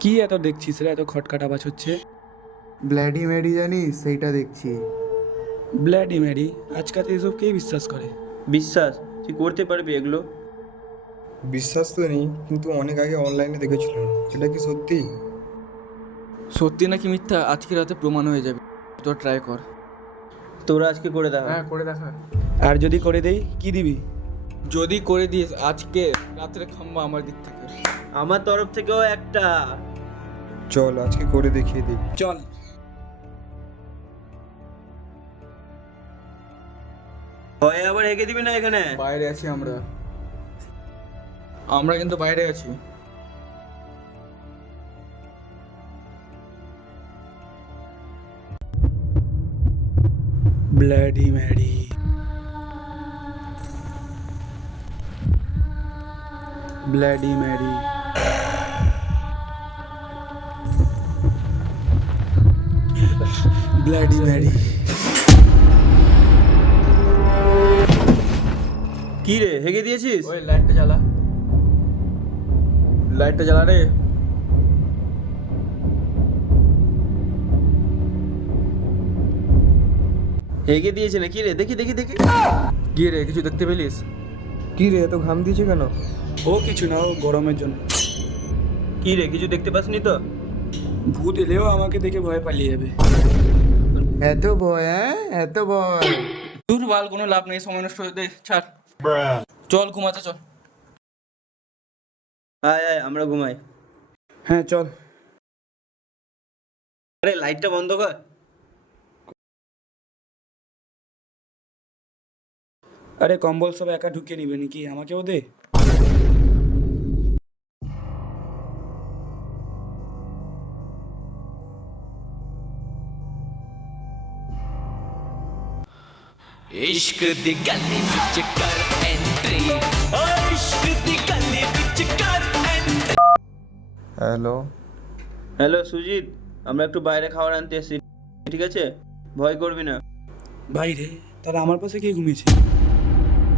কি এত দেখছিস রে, এত খটখট আওয়াজ হচ্ছে? ব্ল্যাডি ম্যাডি জানিস, সেইটা দেখছি। Bloody Mary? আজকাল এসব কে বিশ্বাস করে? বিশ্বাস? তুই করতে পারবি এগুলো? বিশ্বাস তো নেই, কিন্তু অনেক আগে অনলাইনে দেখেছিলাম। এটা কি সত্যি? সত্যি নাকি মিথ্যা আজকে রাতে প্রমাণ হয়ে যাবে। তো ট্রাই কর। তোরা আজকে করে দেখা। হ্যাঁ, করে দেখা। আর যদি করে দেই কি দিবি? যদি করে দিস আজকে রাত্রে খাম্বা আমার দিক থেকে। আমার তরফ থেকেও একটা। চল আজকে করে দেখিয়ে দিই। চল। ভয়ে আবার হেগে দিবি না এখানে। বাইরে আছি আমরা। আমরা কিন্তু বাইরে আছি। Bloody Mary, bloody Mary. Bloody Mary. কি রে, হেগে দিয়েছিস? ওই লাইটটা জ্বালা, লাইটটা জ্বালা রে। হেগে দিয়েছে না? কি রে, দেখি দেখি দেখি। কি রে, কিছু দেখতে পেলিস? কি রে, এত ঘাম দিয়েছে কেন? ও কিছু না, ও গরমের জন্য। কি রে, কিছু দেখতে পাসনি তো? ভূত এলেও আমাকে দেখে ভয় পালিয়ে যাবে। এত ভয়? হ্যাঁ, এত ভয়? দূর বাল, কোনো লাভ নেই, সময় নষ্ট হয়ে দে, ছাড়। চল ঘুমাতে চল। আয় আয়, আমরা ঘুমাই। হ্যাঁ চল। আরে লাইটটা বন্ধ কর। আরে কম্বল সব একা ঢুকিয়ে নিবে নাকি? আমাকেও দে। इश्क दी गली विच कर एंट्री, ओ इश्क दी गली विच कर एंट्री। হ্যালো। হ্যালো সুজিত, আমরা একটু বাইরে খাবার আনতে এসেছি, ঠিক আছে? ভয় করবি না। বাইরে? তাহলে আমার পাশে কে ঘুমিয়েছে?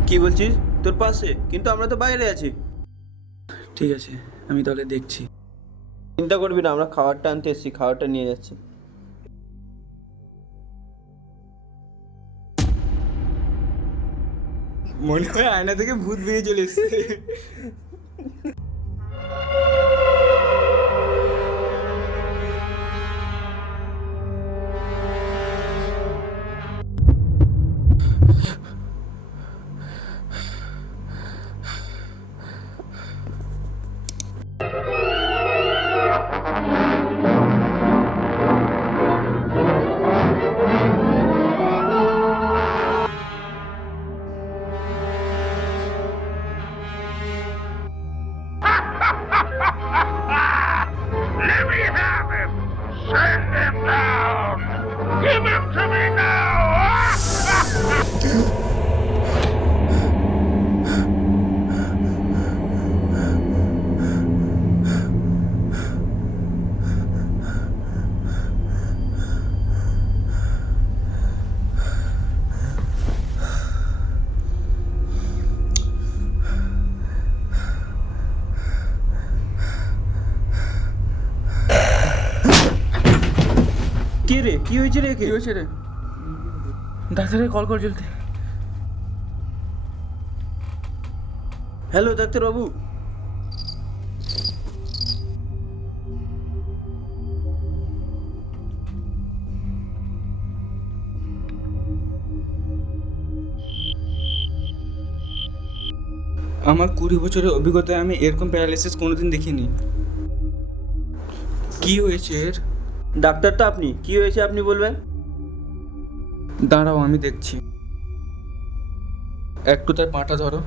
কি বলছিস? তোর পাশে? কিন্তু আমরা তো বাইরে আছি। ঠিক আছে, আমি তাহলে দেখছি। চিন্তা করবি না, আমরা খাবারটা আনতে এসেছি, খাবারটা নিয়ে যাচ্ছি। মনে হয় আয়না থেকে ভূত বেরিয়ে চলে এসছে। Let me have him! Send him down! Give him to me now! কি রে, কি হয়েছে রে? কি হয়েছে রে? ডাক্তারের কল কর জলদি। হ্যালো ডাক্তারবাবু। আমার 20 বছরের অভিজ্ঞতায় আমি এরকম প্যারালাইসিস কোনোদিন দেখিনি। কি হয়েছে এর? ডাক্তারটা আপনি, কি হয়েছে আপনি বলবেন? দাঁড়াও, আমি দেখছি। একটু তার পাটা ধরো।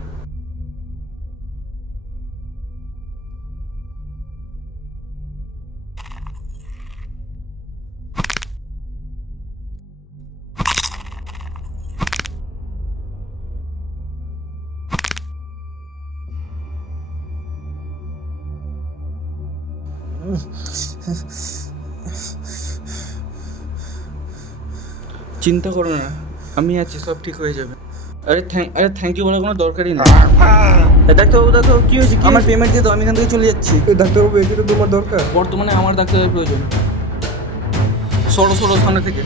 চিন্তা করো না, আমি আছি, সব ঠিক হয়ে যাবে। আরে থ্যাংক ইউ বলার কোনো দরকারই নেই। ডাক্তারবাবু ডাক্তারবাবু কী হয়েছে আমার পেমেন্ট দিয়ে দাও, আমি এখান থেকে চলে যাচ্ছি। এই ডাক্তারবাবু একে তো তোমার দরকার। বর্তমানে আমার ডাক্তারের প্রয়োজন। সরো সরো সামনে থেকে।